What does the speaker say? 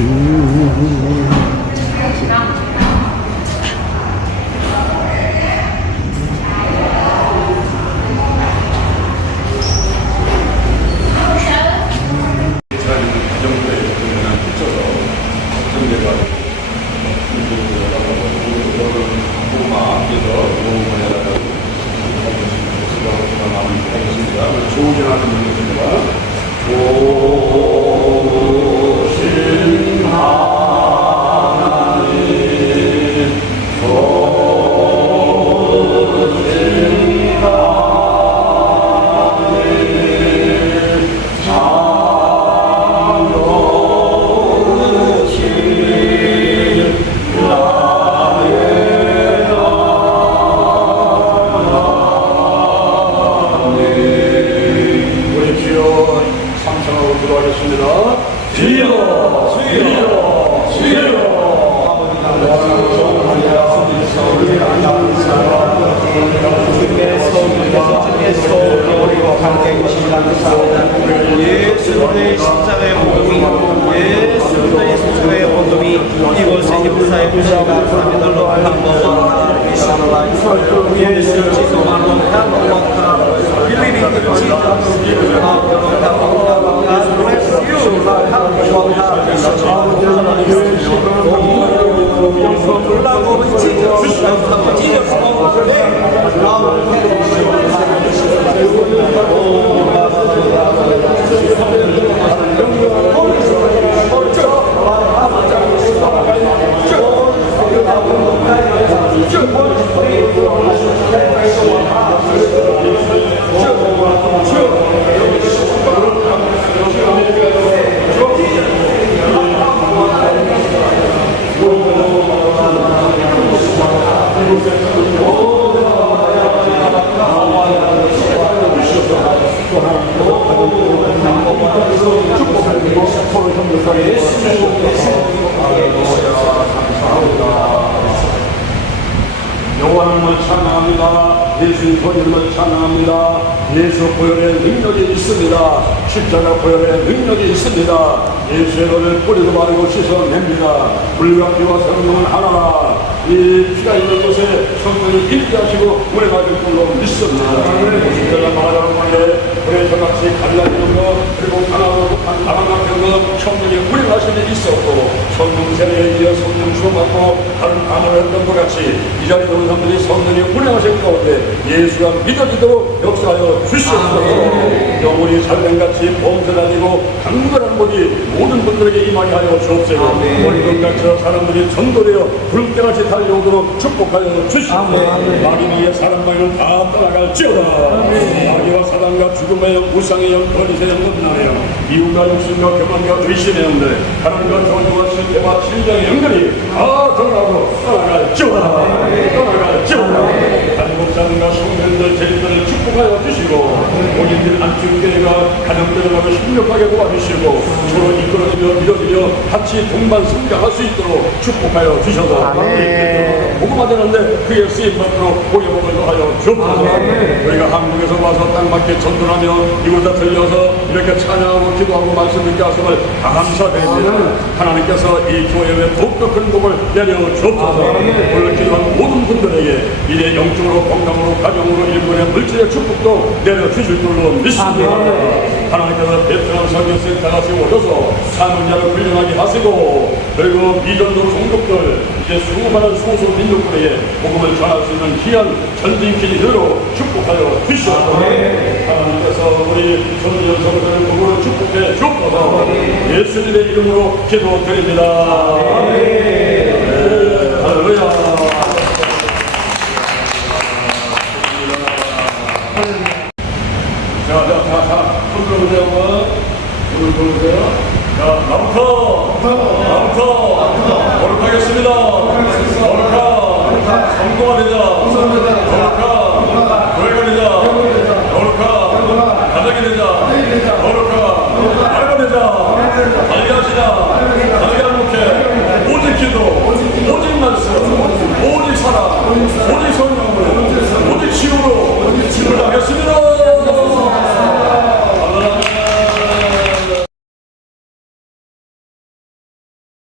to 여호와를 찬양합니다. 예수님 보혈을 찬양합니다. 예수 보혈의 능력이 있습니다. 십자가 보혈의 능력이 있습니다. 예수의 너를 뿌리도 바르고 씻어냅니다. 물과 피와 성령은 하나라. 이 피가 있는 곳에 성령이 일기하시고 물에 맞을 줄로 믿습니다. 십자가 말하는 말에 그래 저같이 갈라지는 것 그리고 가나고 가방 같은 것 성령이 물에 마심이 있었고 성령 세례에 이어 성령 주고받고 다른 간을 했던 것 같이 이 자리에 오는 사람들이 성령이 운행하신 가운데 예수가 믿어지도록 역사하여 주시옵소서 영혼이 살면같이 범죄다니고 강건한 분이 모든 분들에게 임하게 하여 주옵소서. 머리도 갇혀 사람들이 전도되어 불때같이 달려오도록 축복하여 주시옵소서. 마귀마의 사람 마귀를 다 떠나갈지어다. 마귀와 사단과 죽음의 영 우상의 영 거짓의 영 끝나며 이웃과 욕심과 교만과 의심의 영들 하나님과 정의와 실패와 신장의 영들이 다 떠나고 떠나갈지어다. 떠나갈지어다 한국사람과 성도들 제리들을 축복하여 주시고 본인들 가정들을 힘력하게 도와주시고 서로 이끌어주며 믿어주며 같이 동반 성장할 수 있도록 축복하여 주셔서 복음 화 되는데 그의 쓰임 받도록 보여먹을 하여 주옵소서 우리가 한국에서 와서 땅밖에 전도하며 이곳에 들려서 이렇게 찬양하고 기도하고 말씀 듣게 하심을 감사드립니다. 하나님께서 이 교회에 더욱더 큰 복을 내려 주옵소서. 오늘 기도한 모든 분들에게 이제 영적으로 건강으로 가정으로 일본의 물질의 축복도 내려 주실 줄로 믿습니다. 하나님께서 베트남 선교센터가 세워져서 사문자를 훈련하게 하시고 그리고 미전도 종족들 이제 수많은 소수 민족들에게 복음을 전할 수 있는 귀한 전진길이 되도록 축복하여 주시옵소서 하나님께서 우리 선지연 성도들의 복음을 축복해 주옵소서 예수님의 이름으로 기도드립니다 네, 할렐루야 자, 자, 자, 자, 손 들어보세요. 손을 들어보세요. 자, 나부터, 나부터, 거룩하겠습니다. 거룩하, 성도가 되자.